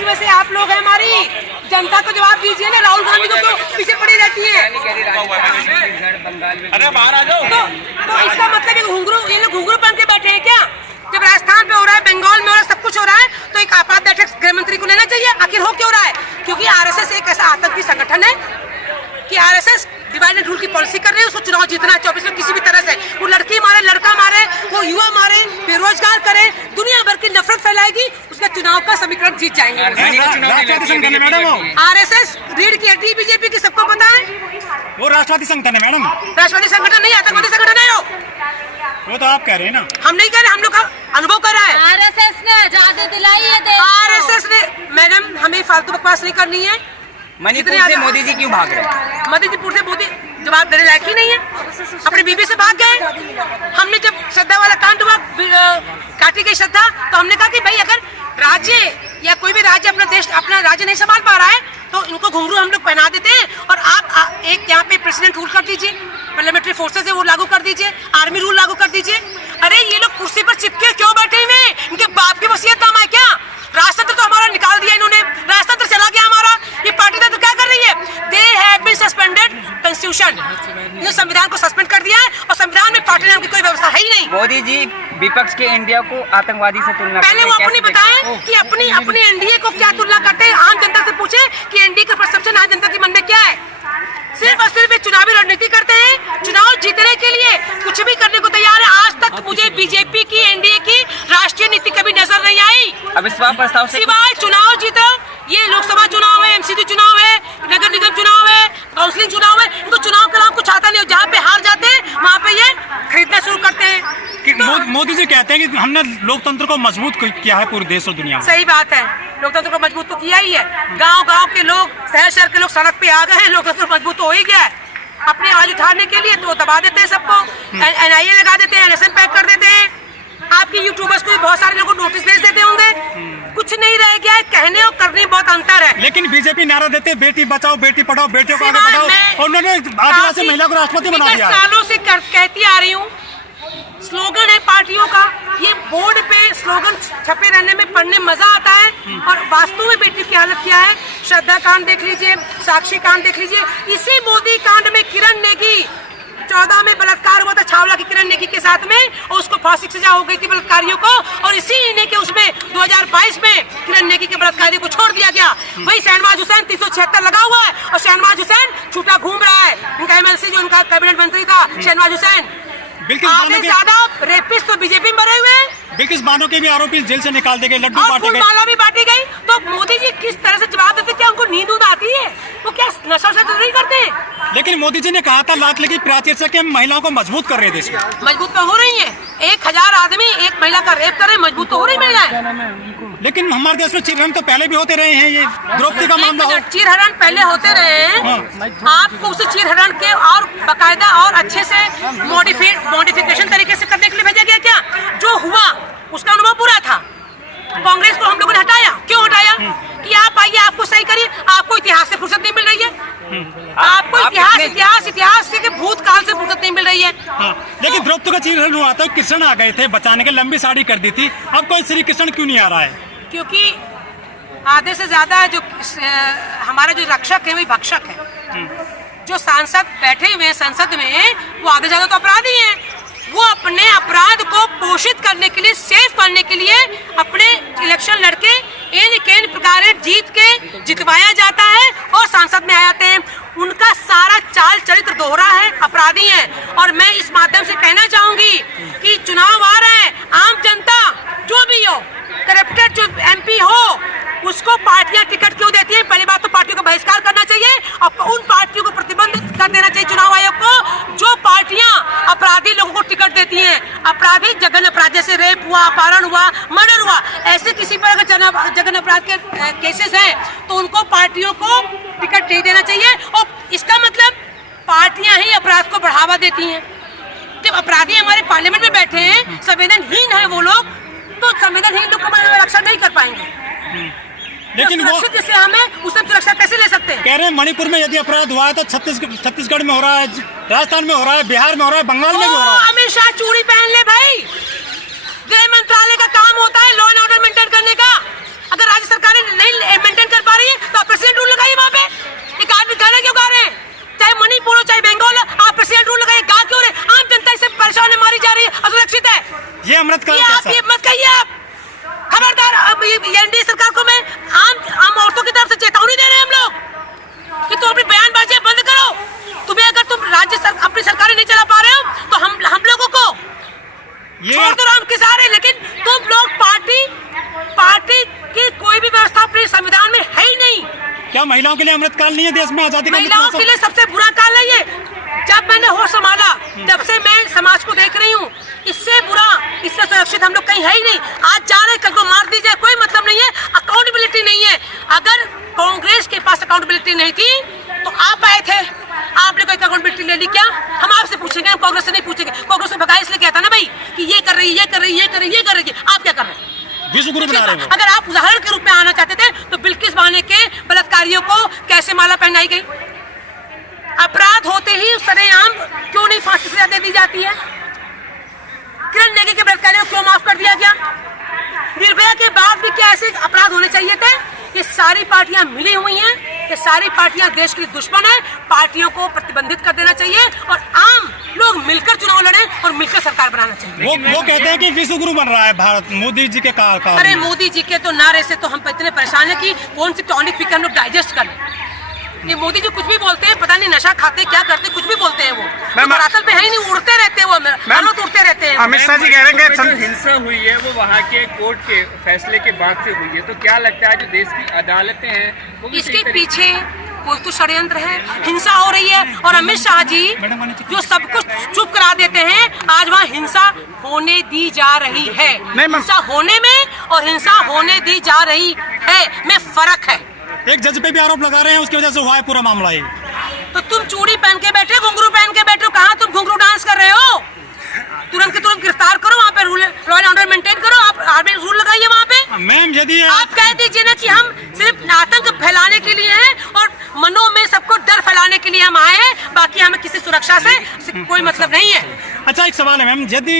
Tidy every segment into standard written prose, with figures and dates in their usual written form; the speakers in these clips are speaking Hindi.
इसी वजह से आप लोग हैं हमारी जनता को जवाब दीजिए ना। राहुल गांधी को क्यों पीछे पड़ी रहती है? अरे बाहर आ जाओ। तो इसका मतलब ये लोग घुंघरू पहन के बैठे हैं क्या? जब राजस्थान पे हो रहा है, बंगाल में हो रहा है, सब कुछ हो रहा है, तो एक आपात बैठक गृह मंत्री को लेना चाहिए। आखिर हो क्यों रहा है? क्योंकि आरएसएस एक ऐसा आतंकी संगठन है कि आरएसएस डिवाइड एंड रूल की पॉलिसी कर रही है। उसको चुनाव जीतना 24 में किसी भी तरह से, वो लड़की मारे, लड़का मारे, वो युवा मारे, बेरोजगार करे, दुनिया भर की नफरत फैलाएगी, उसका चुनाव का समीकरण जीत जाएंगे। आरएसएस रीढ़ की हड्डी बीजेपी की, सबको पता है। वो राष्ट्रवादी संगठन है मैडम। राष्ट्रवादी संगठन नहीं, आतंकवादी संगठन है वो तो आप कह रहे हैं ना। हम नहीं कह रहे, हम लोग का अनुभव कर रहा है। आरएसएस ने आजादी दिलाई है देश को। आरएसएस ने, मैडम हमें फालतू बकवास नहीं करनी है। मणिपुर से मोदी जी क्यों भाग रहे हैं? मणिपुर से मोदी जवाब देने लायक ही नहीं है, अपनी बीबी से भाग गए। हमने जब श्रद्धा वाला कांड हुआ, काटी गई श्रद्धा, तो हमने कहा कि भाई अगर राज्य या कोई भी राज्य अपना राज्य नहीं संभाल पा रहा है तो इनको घुंघरू हम लोग पहना देते हैं और आप एक यहाँ पे प्रेसिडेंट रूल कर दीजिए, पार्लियामेंट्री फोर्सेस है वो लागू कर दीजिए, आर्मी रूल लागू कर दीजिए। अरे ये लोग कुर्सी पर चिपके क्यों बैठे हुए? इनके बाप की वसीयत नामा है क्या? राजतंत्र तो हमारा निकाल दिया इन्होंने, राजतंत्र चला गया हमारा। ये पार्टी तो क्या कर रही है? They have been suspended constitution, ये संविधान को सस्पेंड कर दिया है और संविधान में पार्टी नाम की कोई व्यवस्था है ही नहीं। मोदी जी विपक्ष के इंडिया को आतंकवादी से तुलना पहले वो अपनी बताएं कि अपनी एनडीए को क्या तुलना करते हैं। आम जनता से पूछे कि एनडीए का परसेप्शन आम जनता के मन में क्या है। सिर्फ और सिर्फ चुनावी रणनीति करते हैं, चुनाव जीतने के लिए कुछ भी करने को तैयार है। आज तक मुझे बीजेपी की, एनडीए की राष्ट्रीय नीति कभी नजर नहीं आई अविश्वास प्रस्ताव से सिवाय चुनाव जीतो। ये लोकसभा चुनाव है, एमसीडी चुनाव है, नगर निगम चुनाव है, काउंसिलिंग चुनाव है, इनको चुनाव के अलावा कुछ आता नहीं। जहाँ पे हार जाते हैं वहाँ पे ये खरीदना शुरू करते हैं। मोदी जी कहते हैं कि हमने लोकतंत्र को मजबूत किया है पूरे देश और दुनिया में। सही बात है, लोकतंत्र को मजबूत तो किया ही है। गांव-गांव के लोग, शहर के लोग सड़क पे आ गए हैं, लोकतंत्र मजबूत तो हो ही गया है। अपनी आवाज उठाने के लिए तो दबा देते हैं सबको, एनआईए लगा देते हैं, एनएसएन पैक कर देते हैं। आपकी यूट्यूबर्स को भी बहुत सारे लोगों को नोटिस भेज देते होंगे। कुछ नहीं रह गया है, कहने और करने बहुत अंतर है। लेकिन बीजेपी नारा देते बेटी बचाओ, बेटी पढ़ाओ, बेटियों को आगे बढ़ाओ, और उन्होंने आदिवासी महिला को राष्ट्रपति बना दिया। सालों से कहती आ रही हूँ, स्लोगन है पार्टियों का, ये बोर्ड पे स्लोगन छपे रहने में पढ़ने मजा आता है और वास्तव में बेटी की हालत क्या है। श्रद्धा कांड देख लीजिए, साक्षी कांड देख लीजिए, इसी मोदी कांड में किरण नेगी 14 में बलात्कार हुआ था छावला की किरण नेगी के साथ में, और उसको फांसी की सजा हो गई थी बलात्कारियों को, और इसी इन्हें के उसमें 2022 में किरण नेगी के बलात्कारियों को छोड़ दिया गया। वही शहनवाज हुसैन 376 लगा हुआ है और शहनवाज हुसैन छूटा घूम रहा है। उनका एमएलसी जो उनका कैबिनेट मंत्री था शहनवाज हुसैन, आधे ज्यादा रेपिस्ट तो बीजेपी में भरे हुए हैं। बिल्किस बानो के भी आरोपी जेल से निकाल दिए गए, लड्डू और बांटे गए, माला भी बांटी गई। तो मोदी जी किस तरह से जवाब देते? क्या उनको नींद आती है? वो क्या नशा से तो नहीं करते? लेकिन मोदी जी ने कहा था लात लगी प्राचीर से कि हम महिलाओं को मजबूत कर रहे हैं। देश को मजबूत तो हो रही है, 1000 आदमी एक महिला का रेप कर रहे, मजबूत तो हो रही महिलाएं। लेकिन हमारे देश में चीरहरण तो पहले भी होते रहे हैं। ये द्रौपदी का मामला हो, चीरहरण पहले होते रहे हैं। आपको उस चीरहरण के और बाकायदा और अच्छे से मॉडिफिकेशन तरीके से करने के लिए भेजा गया क्या? जो हुआ उसका अनुभव पूरा था। कांग्रेस को हम लोगों ने हटाया, क्यों हटाया? कि आप आइए, आपको सही करिए। आपको इतिहास से फुर्सत नहीं मिल रही है, आपको इतिहास के भूतकाल से फुर्सत नहीं मिल रही है। लेकिन द्रौपदी का चीरहरण हुआ था, कृष्ण आ गए थे बचाने के, लंबी साड़ी कर दी थी। अब कोई श्री कृष्ण क्यों नहीं आ रहा है? क्योंकि आधे से ज्यादा जो हमारे जो रक्षक है वही भक्षक है। जो सांसद बैठे हुए हैं संसद में, वो आधे ज्यादा तो अपराधी हैं। वो अपने अपराध को पोषित करने के लिए, सेव करने के लिए अपने इलेक्शन लड़के इन प्रकार जीत के जितवाया जाता है और सांसद में आ जाते हैं। उनका सारा चाल चरित्र दोहरा है, अपराधी है। और मैं इस माध्यम से कहना चाहूंगी कि चुनाव आ रहा है, आम जनता जो भी हो, करप्टेड जो एमपी हो, उसको पार्टियां टिकट क्यों देती हैं? पहली बात तो पार्टियों का बहिष्कार करना चाहिए और उन पार्टियों को प्रतिबंधित कर देना चाहिए चुनाव आयोग को जो पार्टियां अपराधी लोगों को टिकट देती हैं। अपराधी जघन्य अपराध जैसे रेप हुआ, अपहरण हुआ, मर्डर हुआ, ऐसे किसी पर अगर जघन्य अपराध के केसेस हैं तो उनको पार्टियों को टिकट नहीं देना चाहिए। और इसका मतलब पार्टियां ही अपराध को बढ़ावा देती हैं। जब अपराधी हमारे पार्लियामेंट में बैठे हैं, संवेदनहीन है वो लोग, तो संवेदनहीन लोग को रक्षा नहीं कर पाएंगे। लेकिन वो जैसे हमें उससे सुरक्षा कैसे ले सकते हैं? कह रहे हैं मणिपुर में यदि अपराध हुआ है तो छत्तीसगढ़ में हो रहा है, राजस्थान में हो रहा है, बिहार में हो रहा है, बंगाल में भी हो रहा है। अमित शाह चूड़ी पहन ले भाई, गृह मंत्रालय का काम होता है लॉ एंड ऑर्डर मेंटेन करने का। अगर राज्य सरकारें नहीं एनडीए सरकार को मैं आम औरतों की तरफ से चेतावनी दे रहे हैं हम लोग कि तुम अपनी बयानबाजी बंद करो। तुम्हें अगर तुम अपनी सरकारें नहीं चला पा रहे हो तो हम लोगों को छोड़ दो राम के सहारे, लेकिन तुम लोग पार्टी की कोई भी व्यवस्था अपने संविधान में है ही नहीं। क्या महिलाओं के लिए अमृतकाल नहीं है देश में? आजादी का महिलाओं के लिए सबसे बुरा काल है ये। जब मैंने होश संभाला तब से मैं समाज को देख रही हूँ, इससे बुरा, इससे सुरक्षित हम लोग कहीं है ही नहीं। आज जा रहे कल को मार दी जाए, कोई मतलब नहीं है। अकाउंटेबिलिटी नहीं है। अगर कांग्रेस के पास अकाउंटेबिलिटी नहीं थी तो आप आए थे, आपने कोई अकाउंटेबिलिटी ले ली क्या? हम आपसे पूछेंगे, हम कांग्रेस से नहीं पूछेंगे। कांग्रेस ने भगाया इसलिए क्या था ना भाई कि ये कर रही है, ये कर रही है, ये कर रही है, ये कर रही है। आप क्या कर रहे हैं? विश्वगुरु बना रहे हो। अगर आप उदाहरण के रूप में आना चाहते थे तो बिल्किस बानो के बलात्कारियों को कैसे माला पहनाई गई? अपराध होते ही सरेआम क्यों नहीं फांसी सजा दे दी जाती है? किरण नेगी के बलात्कारियों को क्यों माफ कर दिया गया? निर्भया के बाद भी क्या ऐसे अपराध होने चाहिए थे? ये सारी पार्टियां मिली हुई हैं, ये सारी पार्टियां देश की दुश्मन है। पार्टियों को प्रतिबंधित कर देना चाहिए और आम लोग मिलकर चुनाव लड़े और मिलकर सरकार बनाना चाहिए। वो कहते हैं कि विश्वगुरु बन रहा है भारत मोदी जी के काल। अरे मोदी जी के तो नारे से तो हम इतने परेशान हैं कि कौन सी टॉनिक पी के हम लोग डाइजेस्ट करें। ये मोदी जी कुछ भी बोलते हैं, पता नहीं नशा खाते क्या करते, कुछ भी बोलते हैं। वो धरातल पे है ही नहीं, उड़ते रहते हैं, वो उड़ते रहते हैं। अमित शाह जी कह रहे हैं जो हिंसा हुई है वो वहाँ के कोर्ट के फैसले के बाद से हुई है, तो क्या लगता है जो देश की अदालतें हैं वो भी इसके पीछे कोई तो षड्यंत्र है, हिंसा हो रही है। और अमित शाह जी जो सब कुछ चुप करा देते हैं, आज वहाँ हिंसा होने दी जा रही है। हिंसा होने में और हिंसा होने दी जा रही है में फर्क है। एक जज पे भी आरोप लगा रहे हैं, उसकी वजह से हुआ है पूरा मामला ही। तो तुम चूड़ी पहन के बैठे, घुंघरू पहन के बैठे हो, कहाँ तुम घुंघरू डांस कर रहे हो? तुरंत के तुरंत गिरफ्तार करो, वहाँ पे rule law and order maintain करो, आप आर्मी रूल लगाइए वहाँ पे। मैम यदि आप कह दीजिए ना कि हम सिर्फ आतंक फैलाने के लिए हैं और मनो में सबको डर फैलाने के लिए हम आए हैं, बाकी हमें किसी सुरक्षा से कोई मतलब नहीं है। अच्छा एक सवाल है मैम, यदि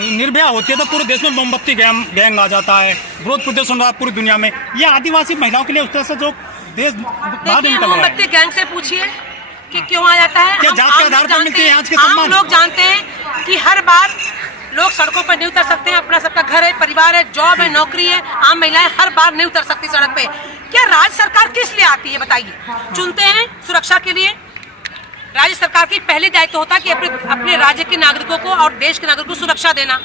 निर्भया होती है तो पूरे देश में मोमबत्ती गैंग आ जाता है, विरोध प्रदर्शन हो रहा है पूरी दुनिया में। ये आदिवासी महिलाओं के लिए उस तरह से जो देश बाहर निकल रहा है। मोमबत्ती गैंग से पूछिए कि क्यों आ जाता है। क्या जात के आधार पर मिलती है आज के सम्मान? हम लोग जानते हैं कि हर बार लोग सड़कों पर नहीं उतर सकते हैं। अपना सबका घर है, परिवार है, जॉब है, नौकरी है। आम महिलाएं हर बार नहीं उतर सकती सड़क पे। क्या राज्य सरकार किस लिए आती है बताइए? चुनते हैं सुरक्षा के लिए। राज्य सरकार की पहली दायित्व होता है कि अपने राज्य के नागरिकों को और देश के नागरिकों को सुरक्षा देना।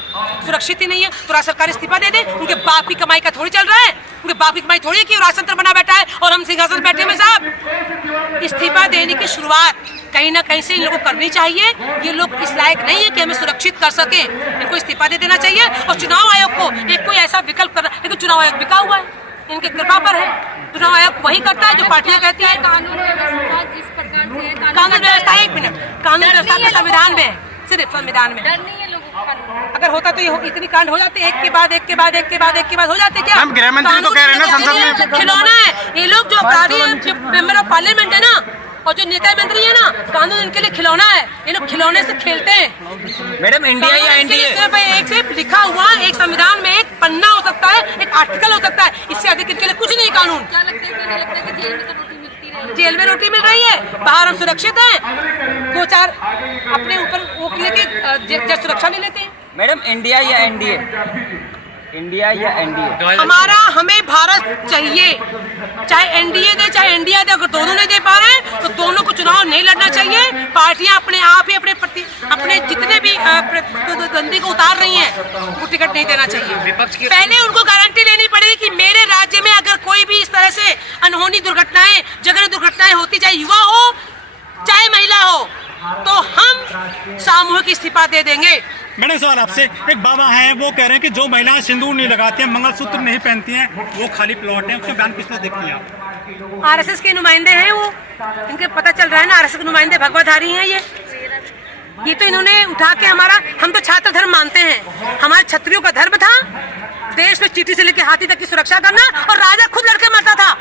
सुरक्षित ही नहीं है तो राज्य सरकार इस्तीफा दे दे। उनके बाप की कमाई का थोड़ी चल रहा है, उनके बाप की कमाई थोड़ी है कि राजतंत्र बना बैठा है और हम सिंहासन बैठे में। साहब इस्तीफा देने की शुरुआत कहीं ना कहीं से इन लोगों को करनी चाहिए। ये लोग इस लायक नहीं है कि हमें सुरक्षित कर सके, इनको इस्तीफा दे देना चाहिए। और चुनाव आयोग को एक कोई ऐसा विकल्प करना, लेकिन चुनाव आयोग बिका हुआ है, इनके कृपा पर है। चुनाव आयोग वही करता है जो पार्टियां कहती है। कानून व्यवस्था जिस प्रकार से है, कानून व्यवस्था, एक मिनट, कानून व्यवस्था तो संविधान में है, सिर्फ संविधान में। डर नहीं है लोगों को कानून। अगर होता तो ये इतनी कांड हो जाते, एक के बाद एक के बाद एक के बाद एक के बाद हो जाते। क्या हम गृह मंत्री तो कह रहे हैं ना संसद में खिलौना है ये लोग, जो अपराधी हैं, जो मेंबर ऑफ पार्लियामेंट है ना और जो नेता मंत्री है ना, कानून इनके लिए खिलौना है। ये लोग खिलौने से खेलते हैं। मैडम इंडिया या एनडीए? सिर्फ एक से लिखा हुआ एक संविधान में एक पन्ना हो सकता है, एक आर्टिकल हो सकता है, इससे अधिक इनके लिए कुछ नहीं कानून। क्या लगता है कि नहीं लगता कि जेल में तो रोटी मिलती रही? जेल में रोटी मिल रही है, बाहर हम सुरक्षित हैं। दो चार अपने ऊपर वो लेके सुरक्षा नहीं लेते हैं। मैडम इंडिया या एनडीए? इंडिया या एनडीए? हमें भारत चाहिए, चाहे एनडीए दे चाहे इंडिया दे। अगर दोनों नहीं दे पा रहे हैं तो दोनों को चुनाव नहीं लड़ना चाहिए। पार्टियां अपने आप ही अपने जितने भी प्रतिद्वंदी को उतार रही हैं उनको टिकट नहीं देना चाहिए। पहले उनको गारंटी लेनी पड़ेगी कि मेरे राज्य में अगर कोई भी इस तरह से अनहोनी दुर्घटनाएं, जघन्य दुर्घटनाएं होती, चाहे युवा हो चाहे महिला हो, तो हम सामूहिक इस्तीफा दे देंगे। मैंने सवाल आपसे, एक बाबा हैं वो कह रहे हैं कि जो महिलाएं सिंदूर नहीं लगाती हैं, मंगलसूत्र नहीं पहनती हैं, वो खाली प्लॉट है। उसका बयान किस तरह देखती हैं आप? आरएसएस के नुमाइंदे हैं वो, इनके पता चल रहा है ना, आरएसएस के नुमाइंदे भगवाधारी हैं ये तो इन्होंने उठा के हम तो छात्र धर्म मानते हैं। हमारे क्षत्रियों का धर्म था देश में चीटी से लेकर हाथी तक की सुरक्षा करना, और राजा खुद लड़के मरता था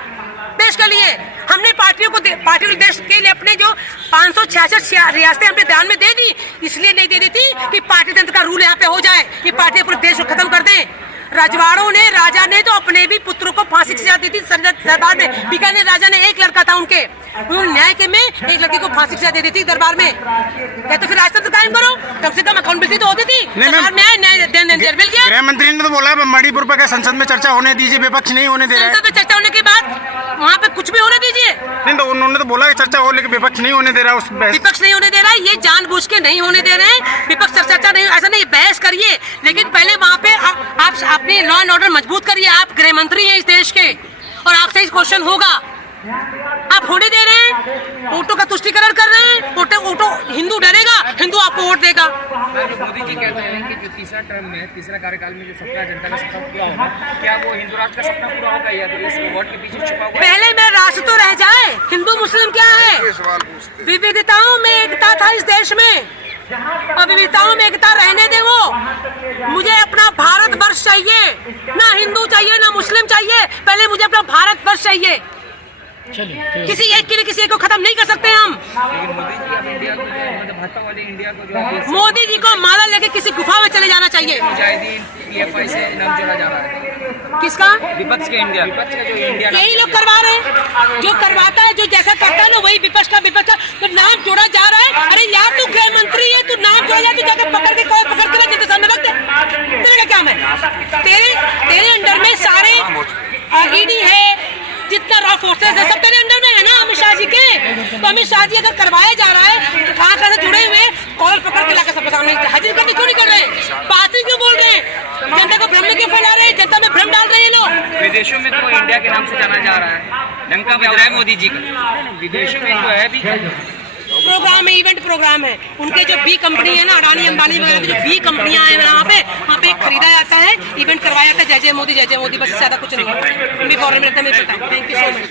देश के लिए। हमने पार्टियों को देश के लिए अपने जो 566 रियासतें हमने ध्यान में दे दी, इसलिए नहीं दे दी थी कि पार्टी तंत्र का रूल यहाँ पे हो जाए, कि पार्टी पूरे देश को खत्म कर दें। राजवाड़ों ने, राजा ने तो अपने भी पुत्रों को फांसी की सजा दी थी। सरदार ने, बीकानेर राजा ने एक लड़का था, उनके, उन्होंने न्याय के में एक लड़की को फांसी की सजा दे दी थी दरबार में। या तो फिर राजतंत्र कायम करो, कम से कम अकाउंटेबिलिटी तो होती थी। सरकार में आए, न्याय मिल गया। गृह मंत्री ने तो बोला है मणिपुर पर संसद में चर्चा होने दीजिए, विपक्ष नहीं होने दे रहा है। संसद में चर्चा होने के बाद वहाँ पे कुछ भी होने दीजिए। नहीं, तो उन्होंने तो बोला कि चर्चा हो, लेकिन विपक्ष नहीं होने दे रहा है उस बहस। विपक्ष नहीं होने दे रहा है, ये जानबूझ के नहीं होने दे रहे हैं। विपक्ष चर्चा नहीं, ऐसा नहीं, बहस करिए, लेकिन पहले वहाँ पे आप अपने लॉ एंड ऑर्डर मजबूत करिए। आप गृह मंत्री हैं इस देश के और आपसे इस क्वेश्चन होगा। आप होने दे रहे हैं, वोटों का तुष्टीकरण कर रहे हैं। वोटो हिंदू डरेगा, हिंदू आपको वोट देगा। मोदी जी कहते हैं कि जो तीसरा टर्म में, तीसरा कार्यकाल में जो सपना जनता का सपना पूरा होगा, क्या वो हिंदू राष्ट्र का सपना पूरा होगा या तो इस वोट के पीछे छुपा हुआ है? पहले मेरा राष्ट्र तो रह जाए। हिंदू मुस्लिम क्या है? विविधताओं में एकता था इस देश में, और विविधताओं में एकता रहने दे। वो मुझे अपना भारत वर्ष चाहिए, ना हिंदू चाहिए ना मुस्लिम चाहिए, पहले मुझे अपना भारत वर्ष चाहिए। किसी एक के लिए किसी एक को खत्म नहीं कर सकते हम। लेकिन मोदी जी अब इंडिया को, मतलब भाजपा वाले इंडिया को जो है मोदी जी को माला लेके किसी गुफा में चले जाना चाहिए। मुजाहिदीन PFI से नाम जोड़ा जा रहा है। किसका? विपक्ष के इंडिया। विपक्ष का जो इंडिया यही लोग करवा रहे हैं। जो करवाता है, जो जैसा करता है ना, वही विपक्ष का तो नाम जोड़ा जा रहा है। अरे यार, तू गृह मंत्री है, तू नाम जोड़ा जा, तू जाकर पकड़ के जिनके सामने रख दे। तेरे क्या है? तेरे अंडर में सारे ED है, जितना रॉ फोर्सेस है, सब तेरे अंडर में है ना अमित शाह जी के। तो अमित शाह जी अगर करवाया जा रहा है तो कहाँ से जुड़े हुए कॉलर पकड़ के लाकर सबके सामने हाजिर करके क्यों नहीं कर रहे? बात ही क्यों बोल रहे हैं? जनता को भ्रम में क्यों फैला रहे हैं? जनता में भ्रम डाल रहे हैं लोग। विदेशों में तो इंडिया के नाम से जाना जा रहा है, लंका में है मोदी जी का। विदेशों में जो है भी प्रोग्राम है, इवेंट प्रोग्राम है। उनके जो बी कंपनी है ना, अडानी अंबानी वगैरह की जो बी कंपनियां हैं वहाँ पे खरीदा जाता है, इवेंट करवाया जाता है। जय जय मोदी, बस ज्यादा कुछ नहीं है। हम भी फॉरेन में रहते हैं, हमें पता है। Thank you so much.